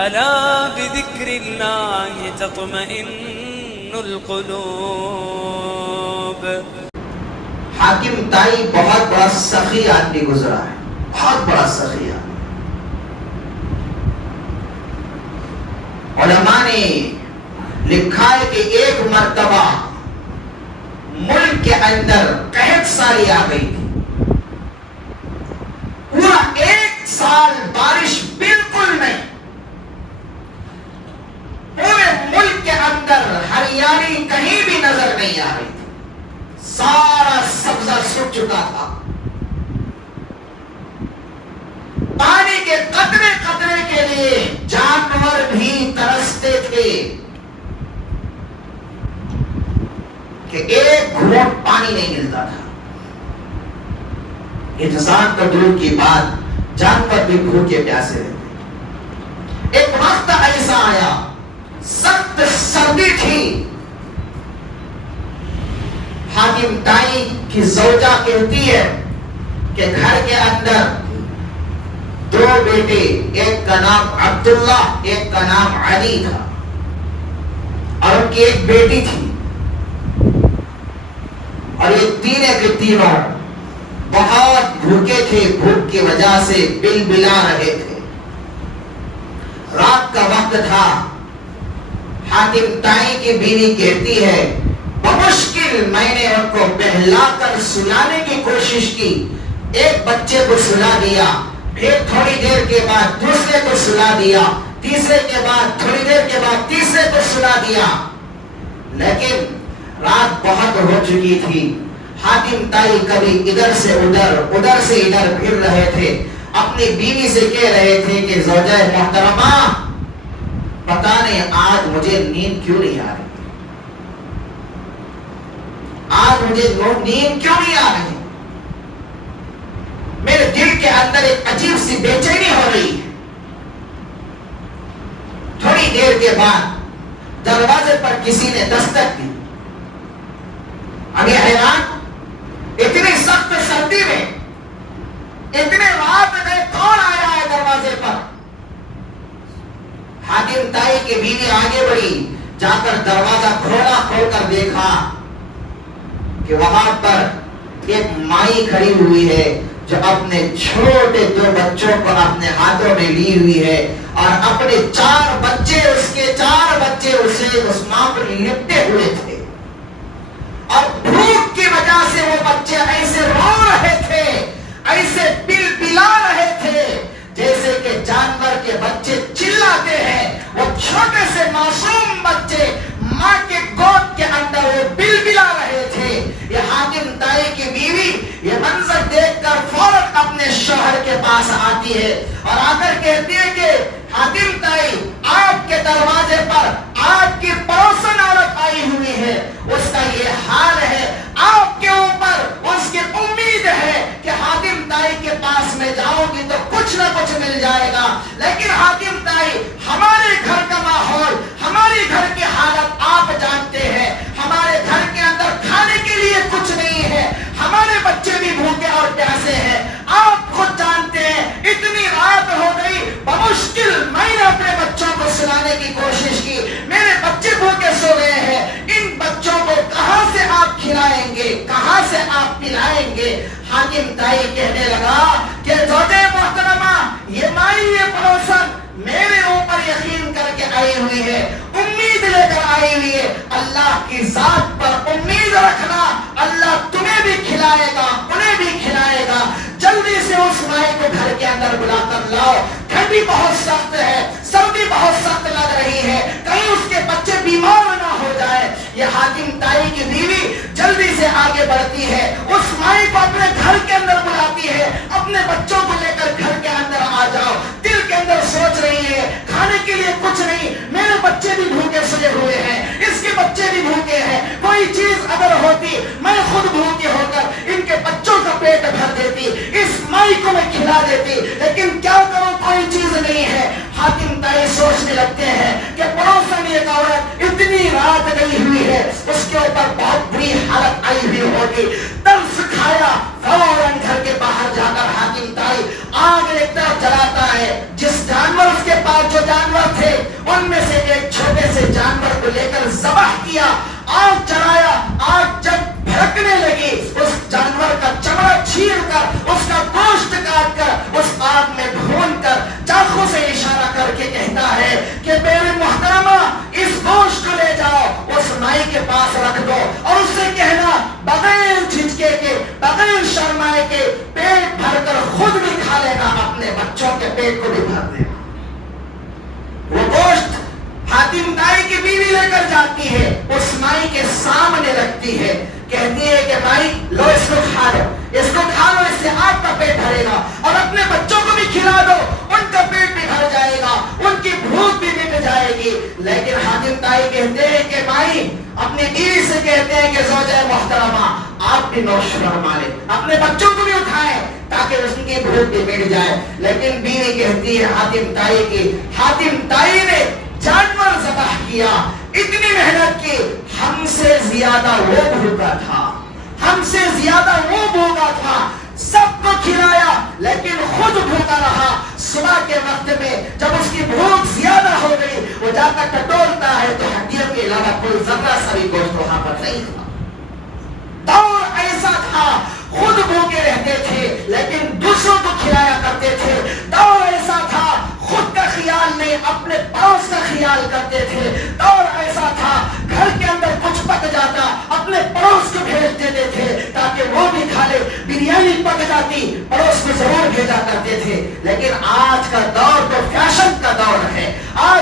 ألا بذكر الله تطمئن القلوب. حاکم تائی بہت بڑا سخی آدمی گزرا ہے، بہت بڑا سخی آدمی. علماء نے لکھا ہے کہ ایک مرتبہ ملک کے اندر قحط سالی آ گئی تھی. پورا 1 سال بارش بالکل نہیں. پورے ملک کے اندر ہریالی کہیں بھی نظر نہیں آ رہی تھی. سارا سبزہ سوکھ چکا تھا. پانی کے قطرے قطرے کے لیے جانور بھی ترستے تھے کہ ایک گھونٹ پانی نہیں ملتا تھا. انسان تو دور کی بات، جانور بھی بھوکے پیاسے رہتے. ایک وقت ایسا آیا، سخت سردی تھی. حاکم تائی کی زوجہ کہتی ہے کہ گھر کے اندر 2 بیٹے، ایک کا نام عبداللہ، ایک کا نام علی تھا، اور ان کی ایک بیٹی تھی. اور یہ تینے کے تینوں بہت بھوکے تھے. بھوک کی وجہ سے بلبلا رہے تھے. رات کا وقت تھا. حاکم تائی کی بیوی کہتی ہے بمشکل میں نے ان کو بہلا کر سلانے کی کوشش کی. ایک بچے کو سلا دیا، پھر تھوڑی دیر کے بعد دوسرے کو سلا دیا، تیسرے کے بعد تھوڑی دیر کے بعد تیسرے کو سلا دیا. لیکن رات بہت ہو چکی تھی. حاکم تائی کبھی ادھر سے ادھر، ادھر سے ادھر پھر رہے تھے. اپنی بیوی سے کہہ رہے تھے کہ زوجہ محترمہ، پتہ نہیں آج مجھے نیند کیوں نہیں آ رہی، آج مجھے نیند کیوں نہیں آ رہی. میرے دل کے اندر ایک عجیب سی بے چینی ہو رہی ہے. تھوڑی دیر کے بعد دروازے پر کسی نے دستک دی. ابھی حیران، اتنی سخت سردی میں، اتنے رات میں کون آیا ہے دروازے پر؟ حاکم تائی کی بیوی آگے بڑھی، جا کر دروازہ کھولا، کھول کر دیکھا کہ وہاں پر ایک مائی کھڑی ہوئی ہے جو اپنے چھوٹے 2 بچوں کو اپنے ہاتھوں میں لی ہوئی ہے، اور اپنے 4 بچے، اس کے 4 بچے اسے اس ماں پر لپٹے ہوئے تھے. اور بھوک کی وجہ سے وہ بچے ایسے رو رہے تھے، ایسے بلبلا رہے تھے جیسے کہ جانور کے بچے چلاتے ہیں. وہ چھوٹے سے معصوم بچے ماں کے گود کے اندر وہ بلبلا رہے تھے. یہ حاکم تائی کی بیوی یہ منظر دیکھ کر فوراً اپنے شوہر کے پاس آتی ہے اور آ کر کہتی ہے کہ حاکم تائی، آپ کے دروازے پر آپ کی پڑوسن عورت آئی ہوئی ہے، اس کا یہ حال ہے، آپ کے اوپر اس کی امید ہے کہ حاکم تائی کے پاس میں جاؤں گی تو کچھ نہ کچھ مل جائے گا. لیکن حاکم تائی، ہمارے گھر کا ماحول، ہماری گھر کی حالت آپ جانتے ہیں. ہمارے گھر کے اندر کھانے کے لیے کچھ نہیں ہے، ہمارے بچے بھی بھوکے اور پیاسے ہیں. آپ خود جانتے ہیں اتنی رات ہو گئی، بمشکل میں نے اپنے بچوں کو سلانے کی کوشش کی، میرے بچے بھوکے سو گئے ہیں. ان بچوں کو کہاں سے آپ کھلائیں گے، کہاں سے آپ پلائیں گے؟ حاکم تائی کہنے لگا کہ زوجہ محترمہ، یہ مائی، یہ پڑوسن میرے اوپر یقین کر کے آئی ہوئی ہے، امید لے کر آئی ہوئی ہے. اللہ کی ذات پر امید رکھنا، اللہ تمہیں بھی کھلائے گا، انہیں بھی کھلائے گا. جلدی سے اس مائی کو گھر کے اندر بلا کر لاؤ. ٹھنڈی بہت سخت ہے، سردی بہت سخت لگ رہی ہے، کہیں اس کے بچے بیمار نہ ہو جائے. یہ حاکم تائی کی بیوی جلدی سے آگے بڑھتی ہے، اس مائی کو اپنے گھر کے اندر بلاتی ہے. اپنے بچوں کو لے کر گھر کے اندر آ جاؤ. دل کے اندر سوچ رہی ہے کھانے کے لیے کچھ نہیں، میرے بچے بھی بھوکے سوئے ہوئے ہیں، اس کے بچے بھی بھوکے ہیں. کوئی چیز اگر ہوتی میں خود بھوکے ہو کر ان کے بچوں کا پیٹ بھر دیتی، اس مائی کو میں کھلا دیتی. لیکن کیا کروں، کوئی چیز نہیں ہے. حاکم تائی سوچنے لگتے ہیں کہ پڑوسن ایک عورت اتنی رات گئی ہوئی ہے، اس کے اوپر بہت بری حالت آئی ہوئی ہوگی. ترس کھایا، فوراً گھر کے باہر جا کر حاکم تائی آگ ایک طرف جلاتا ہے. جس جانور اس کے پاس جو جانور ذبح کیا، آگ جلایا، آگ جب بھڑکنے لگی اس جانور کا چمڑا چھیل کر، اس کا گوشت کاٹ کر، اس آگ میں بھون کر چاقو سے اشارہ کر کے کہتا ہے کہ میرے محترمہ اس گوشت کو لے جاؤ، اس نائی کے پاس رکھ دو اور اس سے کہنا بغیر جھجکے کے، بغیر شرمائے کے پیٹ بھر کر خود بھی کھا لینا، اپنے بچوں کے پیٹ کو بھی بھر دینا۔ وہ گوشت حاتم تائی کی بیوی لے کر جاتی ہے، اس مائی کے سامنے رکھتی ہے، کہتی ہے کہ مائی لو اس کو کھا لو، اس کو کھا لو، اس سے آپ کا پیٹ بھرے گا اور اپنے بچوں کو بھی کھلا دو، ان کا پیٹ بھی بھر جائے گا، ان کی بھوک بھی مٹ جائے گی۔ لیکن حاتم تائی کہتے ہیں کہ مائی اپنی بیوی سے کہتے ہیں کہ زوجہ محترمہ آپ بھی نوش فرما لیں، اپنے بچوں کو بھی اٹھائیں تاکہ اس کی بھوک بھی مٹ جائے۔ لیکن بیوی کہتی ہے حاتم تائی کی، حاتم تائی نے جانور ذبح کیا، اتنی محنت کی، ہم سے زیادہ وہ بھوکا تھا، ہم سے زیادہ وہ بھوکا تھا، سب کو کھلایا لیکن خود بھوکا رہا۔ صبح کے وقت میں جب اس کی بھوک زیادہ ہو گئی، وہ جا کر ٹٹولتا ہے تو ہڈیوں کے علاوہ کوئی ذرہ سا بھی گوشت وہاں پر نہیں تھا۔ دور ایسا تھا، خود بھوکے رہتے تھے لیکن دوسروں کو کھلایا کرتے تھے۔ دور ایسا تھا، خود کا خیال نہیں اپنے پڑوس کا خیال کرتے تھے۔ دور ایسا تھا، گھر کے اندر کچھ پک جاتا اپنے پڑوس کو بھیج دیتے تھے تاکہ وہ بھی کھا لے، بریانی پک جاتی پڑوس کو ضرور بھیجا کرتے تھے۔ لیکن آج کا دور تو فیشن کا دور ہے، آج